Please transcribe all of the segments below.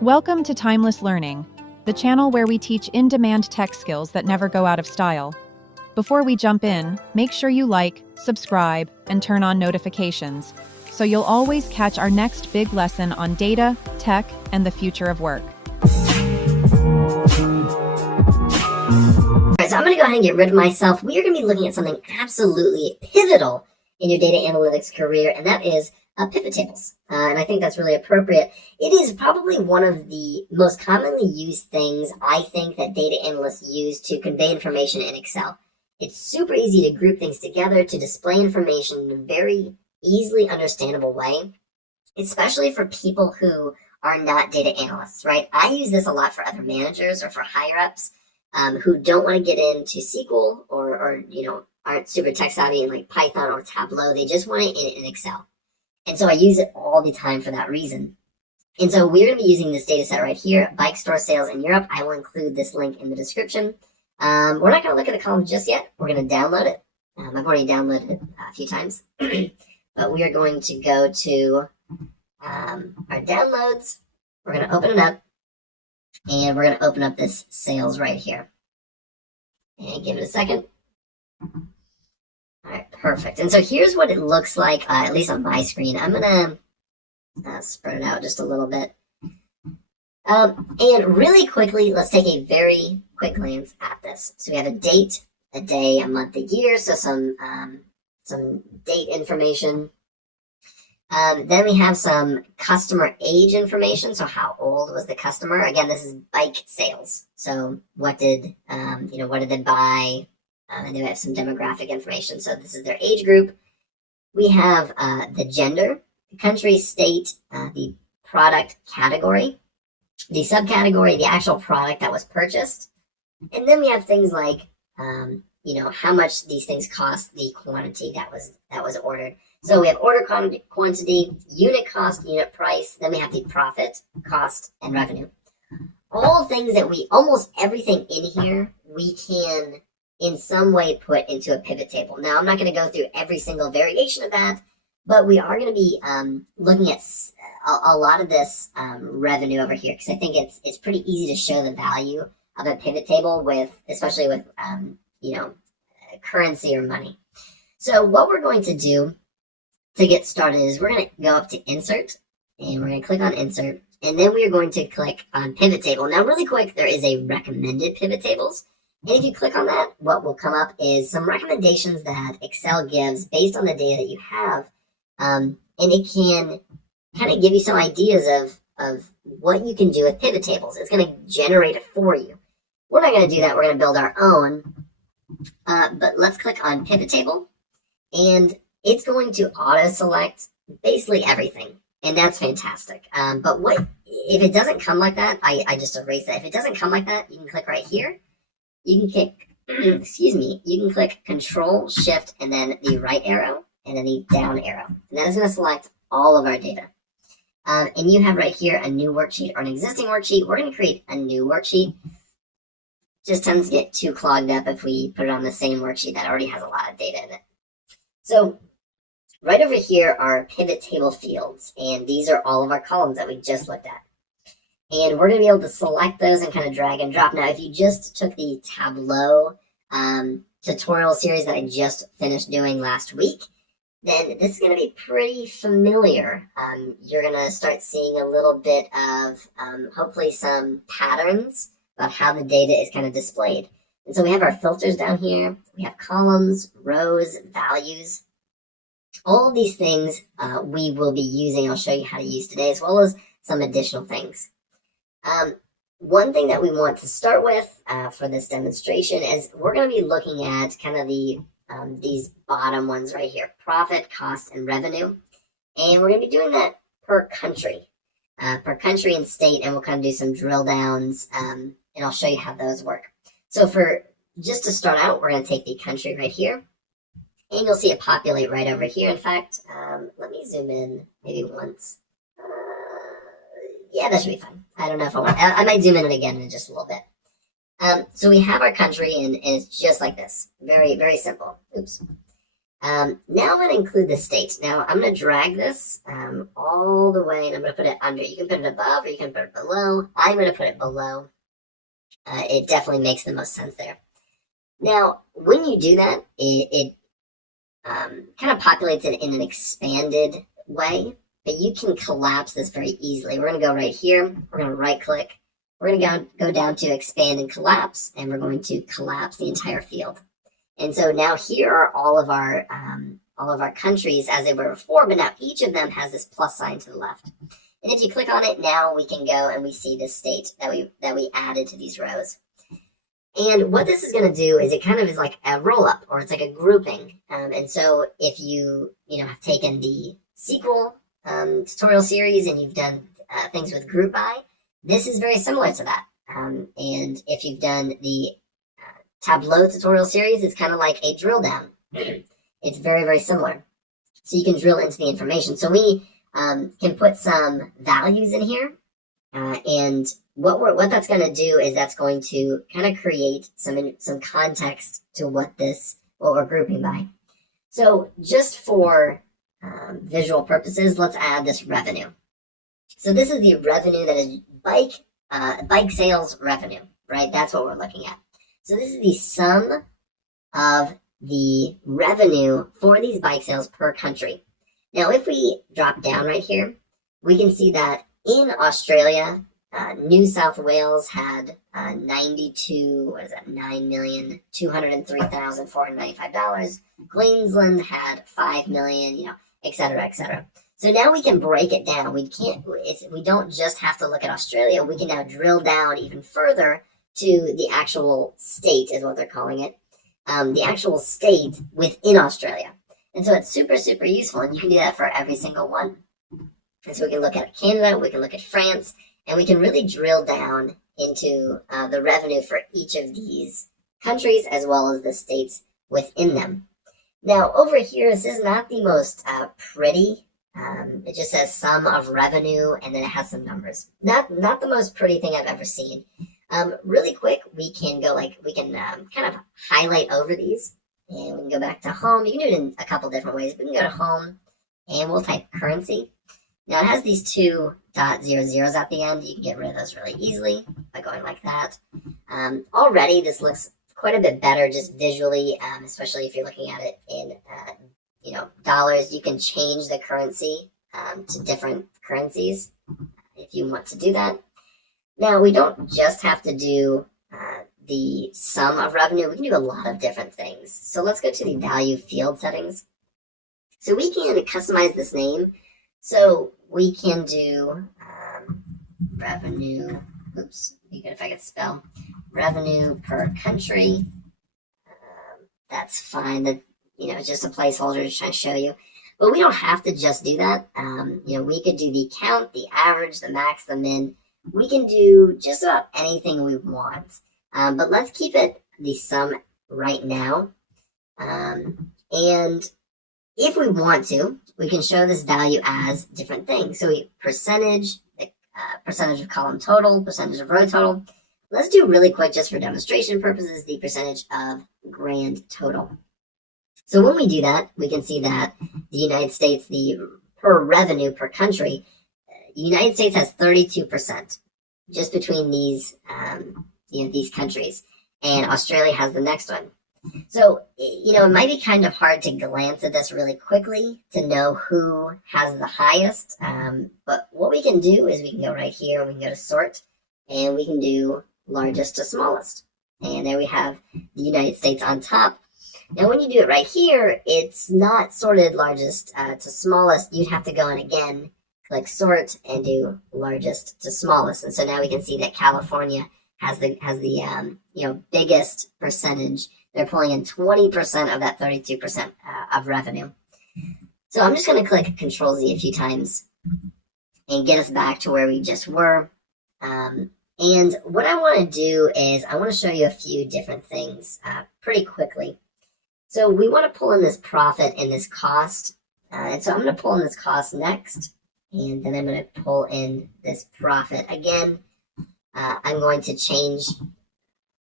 Welcome to Timeless Learning, the channel where we teach in-demand tech skills that never go out of style. Before we jump in, make sure you like, subscribe, and turn on notifications, so you'll always catch our next big lesson on data, tech, and the future of work. Alright, so I'm going to go ahead and get rid of myself. We are going to be looking at something absolutely pivotal in your data analytics career, and that is pivot tables. And I think that's really appropriate. It is probably one of the most commonly used things I think that data analysts use to convey information in Excel. It's super easy to group things together, to display information in a very easily understandable way, especially for people who are not data analysts, right? I use this a lot for other managers or for higher-ups who don't want to get into SQL or aren't super tech savvy in like Python or Tableau. They just want it in Excel. And so I use it all the time for that reason. And so we're going to be using this data set right here, bike store sales in Europe. I will include this link in the description. We're not going to look at the columns just yet. We're going to download it. I've already downloaded it a few times. But we are going to go to our downloads. We're going to open it up. And we're going to open up this sales right here. And give it a second. All right, perfect. And so here's what it looks like, at least on my screen. I'm going to spread it out just a little bit. And really quickly, let's take a very quick glance at this. So we have a date, a day, a month, a year. So some date information. Then we have some customer age information. So how old was the customer? Again, this is bike sales. So what did they buy? And then we have some demographic information. So this is their age group. We have the gender, the country, state, the product category, the subcategory, the actual product that was purchased. And then we have things like, how much these things cost, the quantity that was ordered. So we have order quantity, unit cost, unit price. Then we have the profit, cost, and revenue. All things that almost everything in here, we can in some way put into a pivot table. Now, I'm not going to go through every single variation of that, but we are going to be looking at a lot of this revenue over here, because I think it's pretty easy to show the value of a pivot table especially with currency or money. So what we're going to do to get started is we're going to go up to Insert, and we're going to click on Insert, and then we are going to click on Pivot Table. Now, really quick, there is a recommended pivot tables. And if you click on that, what will come up is some recommendations that Excel gives based on the data that you have. And it can kind of give you some ideas of what you can do with pivot tables. It's going to generate it for you. We're not going to do that. We're going to build our own. But let's click on Pivot Table. And it's going to auto-select basically everything. And that's fantastic. But if it doesn't come like that, I just erase that. If it doesn't come like that, you can click right here. You can click, you can click Control, Shift, and then the right arrow, and then the down arrow. And that is going to select all of our data. And you have right here a new worksheet or an existing worksheet. We're going to create a new worksheet. Just tends to get too clogged up if we put it on the same worksheet that already has a lot of data in it. So right over here are pivot table fields, and these are all of our columns that we just looked at. And we're going to be able to select those and kind of drag and drop. Now, if you just took the Tableau tutorial series that I just finished doing last week, then this is going to be pretty familiar. You're going to start seeing a little bit of hopefully some patterns about how the data is kind of displayed. And so we have our filters down here. We have columns, rows, values. All of these things we will be using. I'll show you how to use today, as well as some additional things. One thing that we want to start with for this demonstration is we're going to be looking at kind of these bottom ones right here, profit, cost, and revenue. And we're going to be doing that per country and state, and we'll kind of do some drill downs, and I'll show you how those work. So just to start out, we're going to take the country right here, and you'll see it populate right over here. In fact, let me zoom in maybe once. Yeah, that should be fine. I don't know if I might zoom in again in just a little bit. So we have our country, and it's just like this. Very, very simple. Oops. Now I'm going to include the state. Now I'm going to drag this all the way, and I'm going to put it under. You can put it above or you can put it below. I'm going to put it below. It definitely makes the most sense there. Now, when you do that, it kind of populates it in an expanded way, but you can collapse this very easily. We're going to go right here. We're going to right click. We're going to go down to expand and collapse, and we're going to collapse the entire field. And so now here are all of our countries as they were before, but now each of them has this plus sign to the left. And if you click on it, now we can go and we see the state that we added to these rows. And what this is going to do is it kind of is like a roll up, or it's like a grouping. And so if you have taken the SQL tutorial series and you've done things with group by, this is very similar to that. And if you've done the Tableau tutorial series, it's kind of like a drill down. It's very, very similar. So you can drill into the information. So we can put some values in here. And what that's going to do is that's going to kind of create some context to what we're grouping by. So just for visual purposes, let's add this revenue. So this is the revenue that is bike sales revenue, right? That's what we're looking at. So this is the sum of the revenue for these bike sales per country. Now, if we drop down right here, we can see that in Australia, New South Wales had $9,203,495. Queensland had $5 million, et cetera, et cetera. So now we can break it down. We don't just have to look at Australia. We can now drill down even further to the actual state, is what they're calling it. The actual state within Australia. And so it's super, super useful, and you can do that for every single one. And so we can look at Canada, we can look at France, and we can really drill down into the revenue for each of these countries as well as the states within them. Now, over here, this is not the most pretty. It just says sum of revenue, and then it has some numbers. Not the most pretty thing I've ever seen. Really quick, we can kind of highlight over these, and we can go back to home. You can do it in a couple different ways. We can go to home, and we'll type currency. Now it has these 2.00s at the end. You can get rid of those really easily by going like that. Already, this looks quite a bit better just visually, especially if you're looking at it in dollars. You can change the currency to different currencies if you want to do that. Now, we don't just have to do the sum of revenue. We can do a lot of different things. So let's go to the value field settings. So we can customize this name. So we can do revenue. Oops, be good if I could spell revenue per country. That's fine. That it's just a placeholder to try to show you. But we don't have to just do that. We could do the count, the average, the max, the min. We can do just about anything we want, but let's keep it the sum right now. And if we want to, we can show this value as different things. So percentage of column total, percentage of row total. Let's do really quick, just for demonstration purposes, the percentage of grand total. So when we do that, we can see that the United States, the per revenue per country, the United States has 32% just between these countries, and Australia has the next one. So, it might be kind of hard to glance at this really quickly to know who has the highest, but what we can do is we can go right here, we can go to sort, and we can do largest to smallest. And there we have the United States on top. Now, when you do it right here, it's not sorted largest to smallest. You'd have to go in again, click sort, and do largest to smallest. And so now we can see that California has the biggest percentage. They're pulling in 20% of that 32% of revenue. So I'm just going to click Control Z a few times and get us back to where we just were. And what I want to do is I want to show you a few different things pretty quickly. So we want to pull in this profit and this cost. And so I'm going to pull in this cost next. And then I'm going to pull in this profit. Again, I'm going to change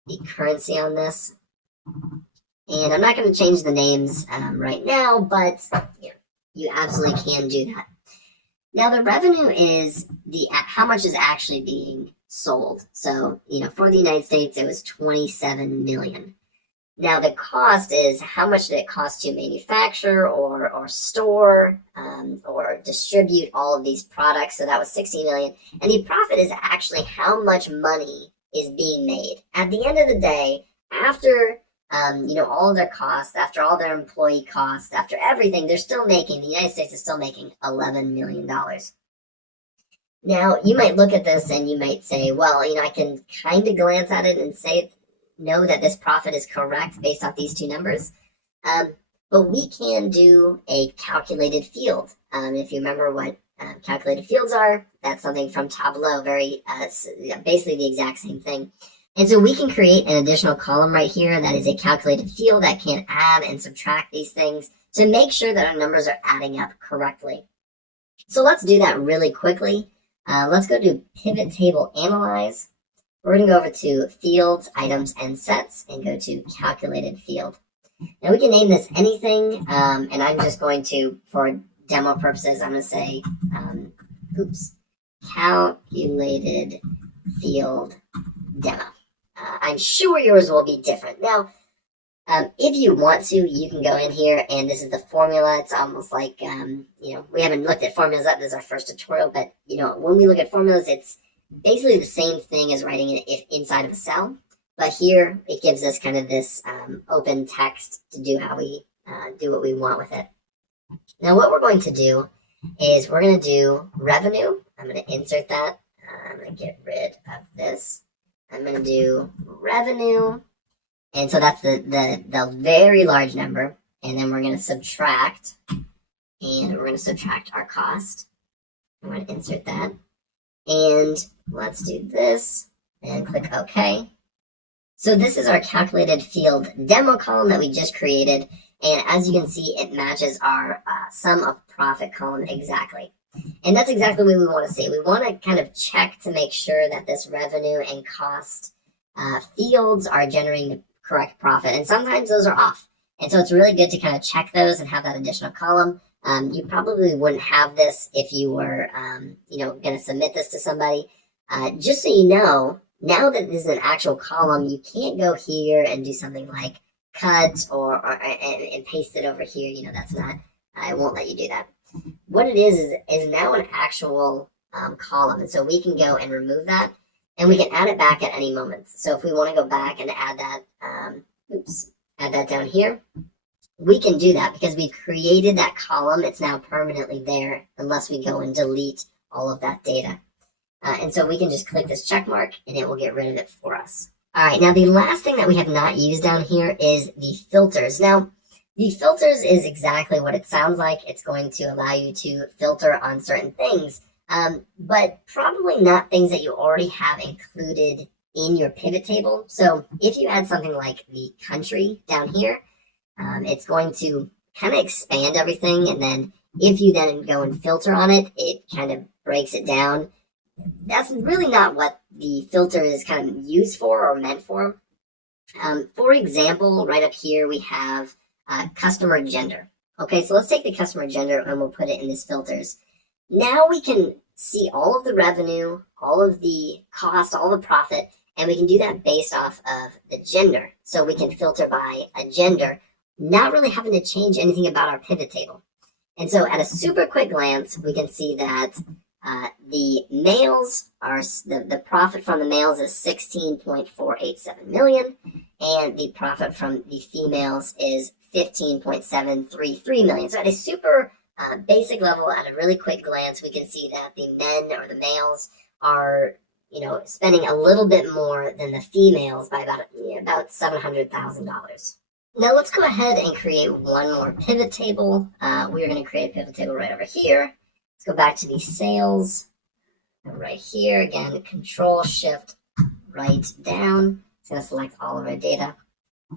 the currency on this. And I'm not going to change the names right now, but you absolutely can do that. Now the revenue is how much is actually being sold. So, for the United States, it was 27 million. Now the cost is how much did it cost to manufacture or store or distribute all of these products. So that was 60 million. And the profit is actually how much money is being made. At the end of the day, after all of their costs, after all their employee costs, after everything, the United States is still making $11 million. Now, you might look at this and you might say, well, I can kind of glance at it and know that this profit is correct based off these two numbers. But we can do a calculated field. If you remember what calculated fields are, that's something from Tableau, basically the exact same thing. And so we can create an additional column right here that is a calculated field that can add and subtract these things to make sure that our numbers are adding up correctly. So let's do that really quickly. Let's go to Pivot Table Analyze. We're going to go over to Fields, Items, and Sets and go to Calculated Field. Now we can name this anything, and I'm just going to, for demo purposes, I'm going to say, Calculated Field Demo. I'm sure yours will be different. Now, if you want to, you can go in here, and this is the formula. It's almost like, we haven't looked at formulas yet. This is our first tutorial, but, when we look at formulas, it's basically the same thing as writing it inside of a cell. But here, it gives us kind of this open text to do how we do what we want with it. Now, what we're going to do is we're going to do revenue. I'm going to insert that. I'm going to get rid of this. I'm going to do revenue. And so that's the very large number. And then we're going to subtract. And we're going to subtract our cost. I'm going to insert that. And let's do this. And click OK. So this is our calculated field demo column that we just created. And as you can see, it matches our sum of profit column exactly. And that's exactly what we want to see. We want to kind of check to make sure that this revenue and cost fields are generating the correct profit. And sometimes those are off. And so it's really good to kind of check those and have that additional column. You probably wouldn't have this if you were, going to submit this to somebody. Just so you know, now that this is an actual column, you can't go here and do something like cut and paste it over here. That's not, I won't let you do that. What it is now an actual column. And so we can go and remove that, and we can add it back at any moment. So if we want to go back and add that, add that down here, we can do that because we've created that column. It's now permanently there unless we go and delete all of that data. And so we can just click this check mark and it will get rid of it for us. All right, now the last thing that we have not used down here is the filters. Now, the filters is exactly what it sounds like. It's going to allow you to filter on certain things, but probably not things that you already have included in your pivot table. So if you add something like the country down here, it's going to kind of expand everything. And then if you then go and filter on it, it kind of breaks it down. That's really not what the filter is kind of used for or meant for. For example, right up here, we have customer gender. Okay, so let's take the customer gender and we'll put it in this filters. Now we can see all of the revenue, all of the cost, all the profit, and we can do that based off of the gender. So we can filter by a gender, not really having to change anything about our pivot table. And so at a super quick glance, we can see that the males are, the profit from the males is 16.487 million, and the profit from the females is 15.733 million. So at a super basic level, at a really quick glance, we can see that the men or the males are, spending a little bit more than the females by about $700,000. Now let's go ahead and create one more pivot table. We're going to create a pivot table right over here. Let's go back to the sales. Right here, again, Control Shift right down. It's going to select all of our data.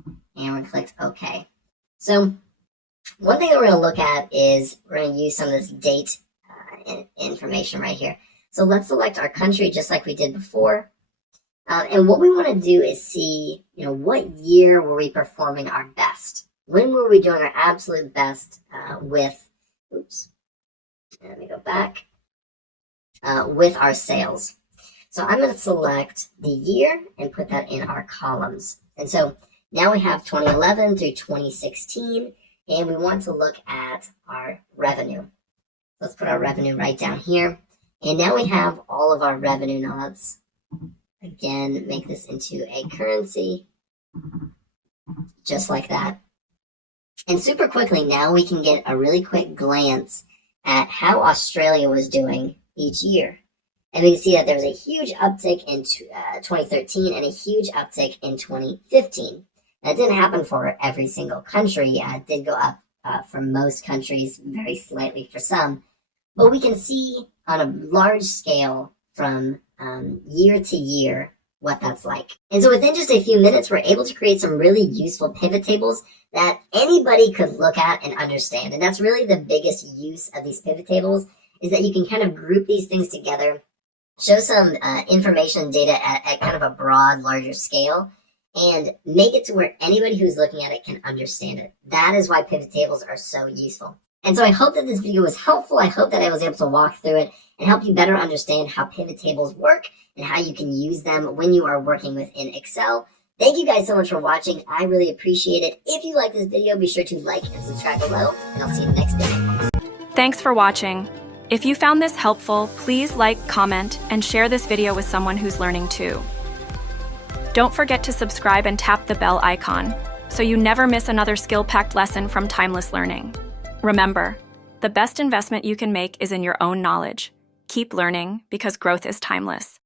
And we're going to click OK. So one thing that we're going to look at is we're going to use some of this date information right here. So let's select our country just like we did before. And what we want to do is see, what year were we performing our best? When were we doing our absolute best with our sales? So I'm going to select the year and put that in our columns. And so now we have 2011 through 2016, and we want to look at our revenue. Let's put our revenue right down here. And now we have all of our revenue. Now let's, again, make this into a currency, just like that. And super quickly, now we can get a really quick glance at how Australia was doing each year. And we can see that there was a huge uptick in 2013 and a huge uptick in 2015. That didn't happen for every single country. It did go up for most countries, very slightly for some. But we can see on a large scale from year to year what that's like. And so within just a few minutes, we're able to create some really useful pivot tables that anybody could look at and understand. And that's really the biggest use of these pivot tables, is that you can kind of group these things together, show some information and data at kind of a broad, larger scale, and make it to where anybody who's looking at it can understand it. That is why pivot tables are so useful. And so I hope that this video was helpful. I hope that I was able to walk through it and help you better understand how pivot tables work and how you can use them when you are working within Excel. Thank you guys so much for watching. I really appreciate it. If you like this video, be sure to like and subscribe below, and I'll see you in the next video. Thanks for watching. If you found this helpful, please like, comment, and share this video with someone who's learning too. Don't forget to subscribe and tap the bell icon so you never miss another skill-packed lesson from Timeless Learning. Remember, the best investment you can make is in your own knowledge. Keep learning because growth is timeless.